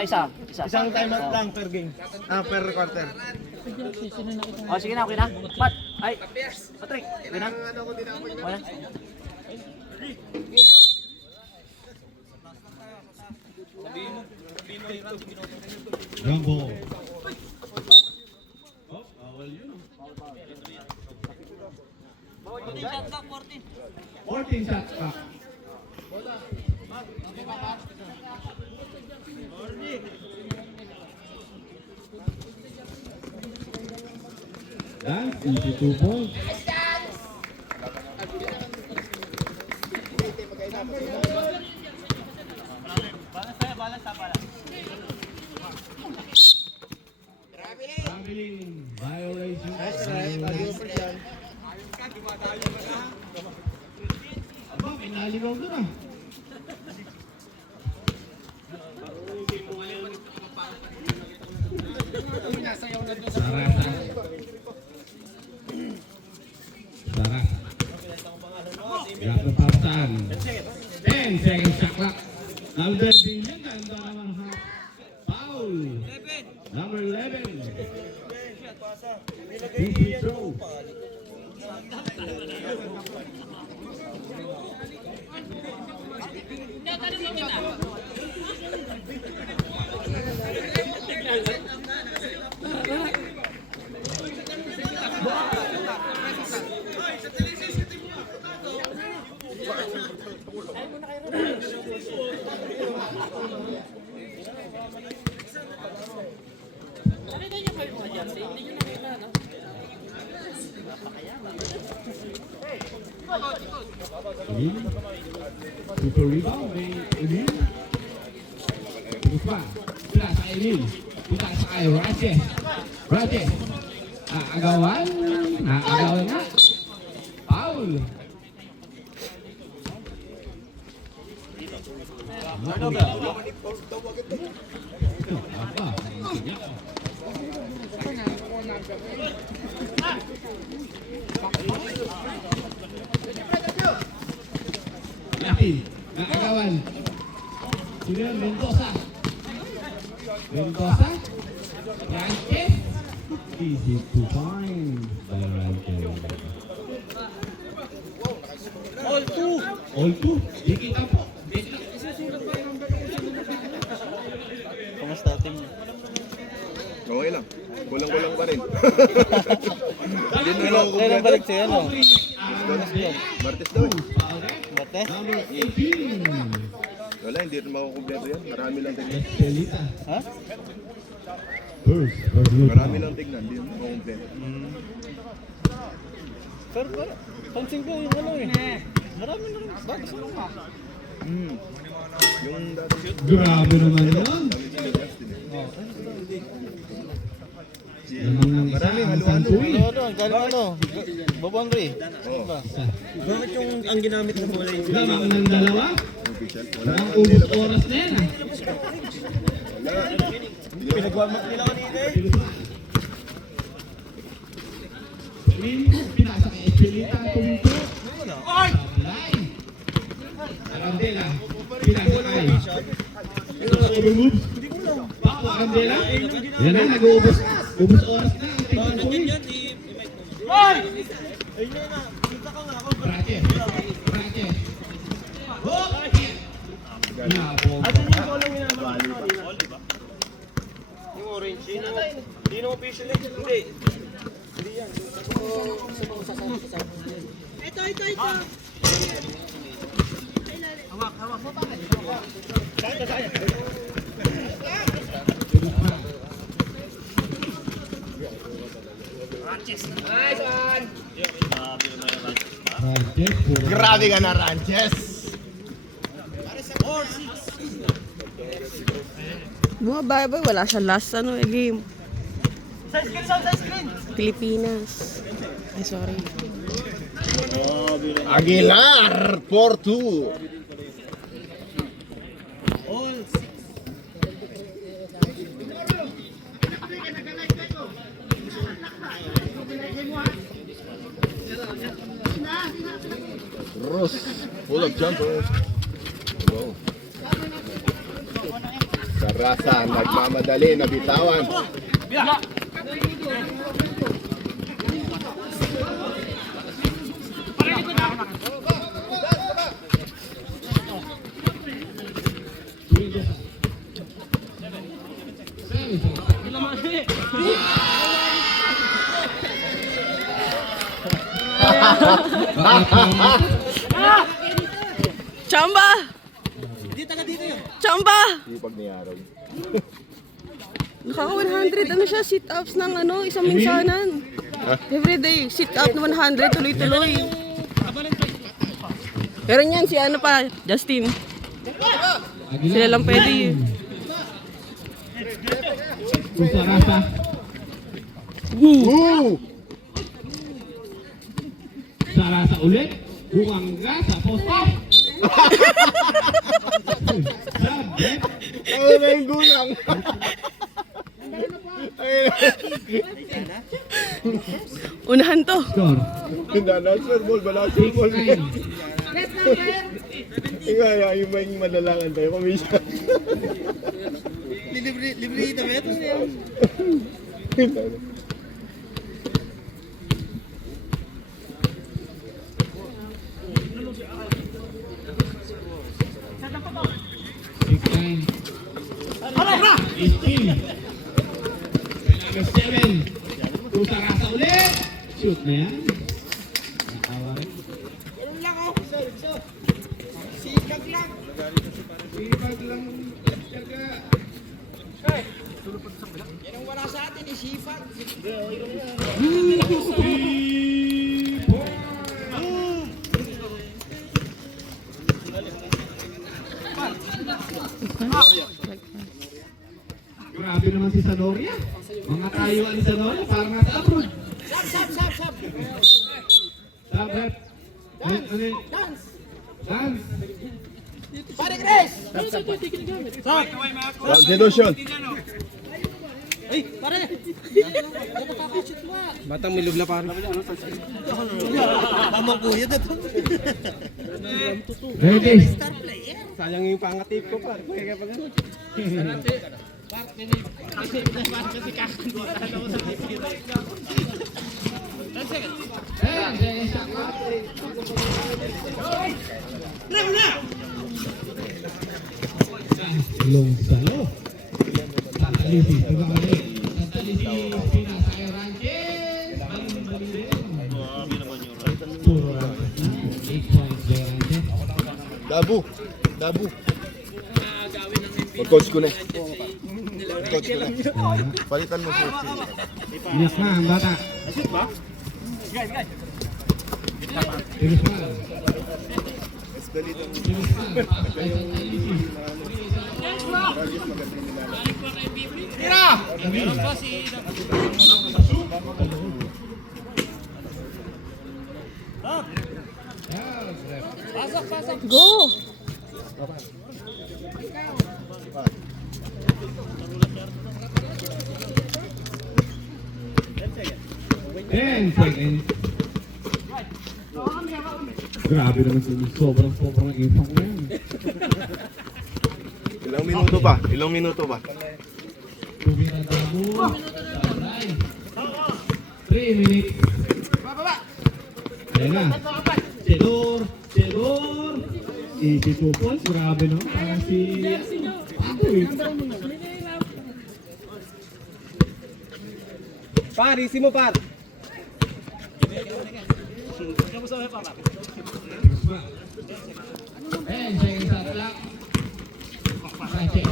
Isa. Isang timeout lang per game. Per quarter. O, sige na, okay na. Pat, ay, Patrick, okay na? Okay na? Rambo. Oh, bawal yun. 14 shots back. Dan, easy 2 points. Traveling violation. Aba, pinaligaw doon ah. Sarasa. Gak lepasan. 10 seconds shot clock. Number billion ganda naman ha. Foul. Number 11. Easy throw. Super rebound may Emil. Terus pa. Pila sa Emil. Pila sa kay Rajes. Agawan nga. Foul. Apa? Yakin, agawan. Sudah Mendoza. Ranches. Easy to find by Ranches. All two. Di kita po. Kamusta team? Okay lang. Kulang-kulang pa rin. Hindi na lang ako Kailan balik siya, ano? Martes daw eh. Bate? Number 18. Wala, hindi rin makukumpleto yan. Marami lang tignan. Estelita. Ha? First Marami lang tignan, hindi rin makukumpleto. Pero pansin ko yung ano eh. Marami na rin. Bakit saan ka? Yung dati Grabe naman yun. Marami, halo-halo. Ano, galing ano? Babangri. Ano ba? Bakit yung ang ginamit na kulay? Lamang ng dalawa. Official. Ang ubos oras na yan. Pinagwamak nila kanina eh. Pinasa kay Estelita ang tumito. Sablay. Arandela. Pinasa kay. Ito sa ubos. Paco Arandela. Yan na, nag-uubos. Ubos oras na. Ang tingnan ko eh. Ayun na, kita ka nga ako. Rajes. Asan yung goal ang ginamit mo kanina? Yung orange. Hindi na official eh. Hindi. Hindi yan. Ito. Grabe ka na, Ranches! Mga bye-bye, wala siya last game. Sa screen! Pilipinas. Ay, sorry. Aguilar! 4-2! Ross, full of jumper. Wow. Grasa, nagmamadali, nabitawan. Chamba! Chamba! Sipag ni Aaron. Nakaka 100 ano siya, sit-ups ng ano, isang minsanan. Everyday, sit-up na 100, tuloy-tuloy. Pero yan, si ano pa, Justin. Sila lang pwede. Kusarasa. Woo! Sarasa ulit. Bumangga sa poste. Sabi. Ay, na yung gulang. Unahan to. Score. Announcer ball, announcer ball. 6-9. Ikaw, yung may madalangan tayo, kumisa. Libre ito ba ito siya? Number 7. Kusarasa ulit. Shoot na yan. Nakawa rin. Sipag lang. Yan ang wala sa atin, sipag. Grabe naman si Sanoria. Mga tayuan ni Sanoria, parang nasa abroad. Sab. Sabret. Dance. Dance. Pare Chris! Delusion. Batang milog na pare. Tamang kuya na to. Ready. Sayang yung pangatip ko pare. Kaya pa ganun. Long salo. Tatalisi. Tatalisi. Pinasay Ranches. Puro Ranches na. 8 points by Ranches. Dabu. Mag-coach ko na. Coach ko na. Palitan mo siya. Iyak na ang bata. Tirismal. Tirismal. Pasay sa Tatalisi. Go! And seconds. Grabe naman sila. Sobrang ang impact mo yan. Ilang minuto ba? Tumira Dabu. Sabray. 3 minutes. Ayan na. Sedor. 82 points. Grabe no? Parang si... Akoy. Par, isi mo par. And second shot clock. Sanchez.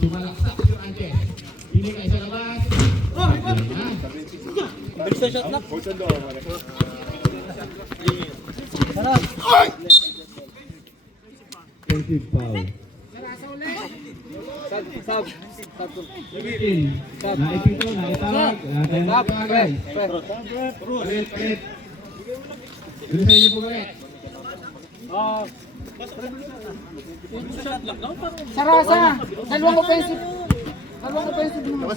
Sumalaksak si Sanchez. Binigay sa labas. Ayan na. Bilis na shot na. Offensive foul. Sab. 15. Naipito, naitawag. Natin na kagay. Red. Dito sa inyo po kami. Sarasa! Dalawang offensive mo.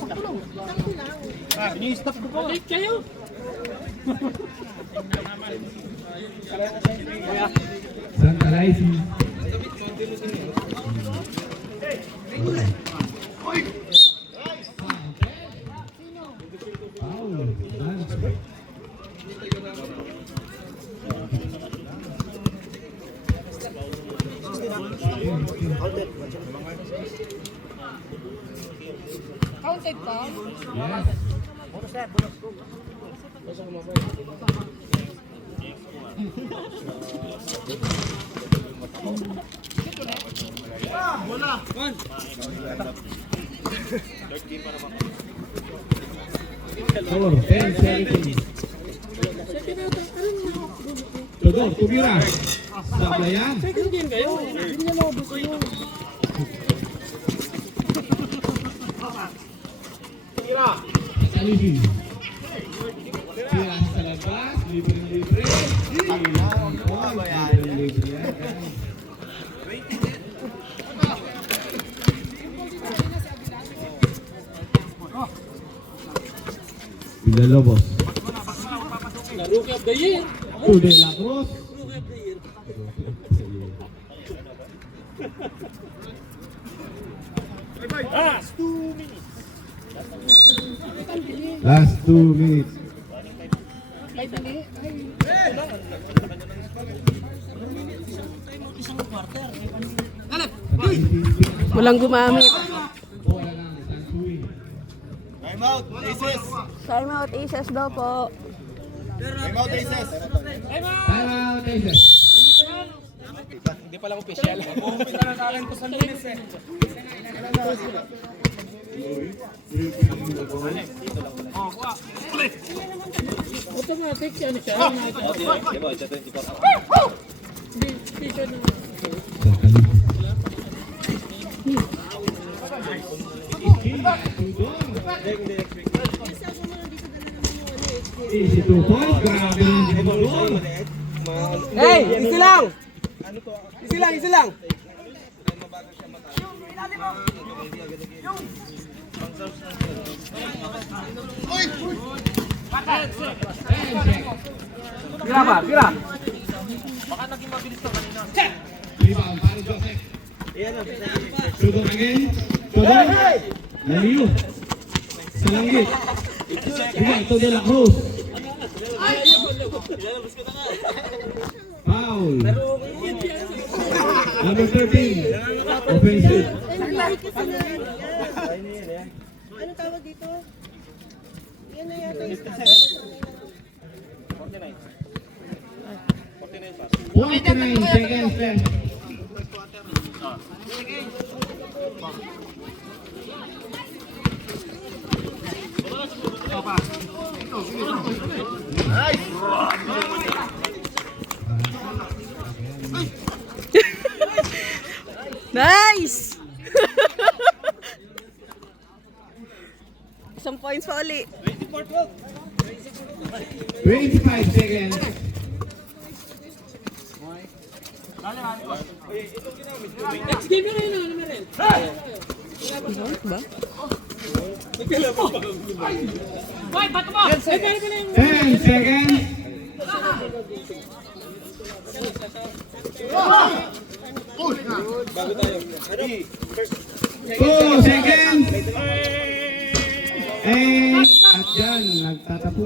Ini-stop ko po. Kayo! Santa Laisi. Counted pa? Score 10-17. Tudor, tumira. Sablayan. Second game kayo. Hindi na maubos yun. Alivin. Tira sa labas. Libre-libre. Libre-libre yan. Villalobos. Rookie of the year. To De La Cruz. Rookie of the year. Last 2 minutes. Last 2 minutes. Walang gumamit. Bola ng Sansuin. Time out, Aces. Time out, Aces daw po. Time out, Aces. Time out, Aces. Hindi pala official. Pumunta na sa akin ko sa minutes eh. Automatic yan siya. Hindi siya na. Easy 2 points. Grabe yung sinulong. Hey, easy lang! Easy lang, easy lang! Tira ba? Tira! Rebound para Joseph. Tudor again. Tudor. Naliyo. Sa langgit. Rebound to De La Cruz. Foul. Number 13. Offensive. Ano tawag dito? Yan na yata yung 49 seconds left. Nice! Isang points pa uli. 25 seconds. Next game yun yun, ano rin? Ba? 10 seconds. Bago tayo. Ano? 2 seconds. And at dyan, nagtatapos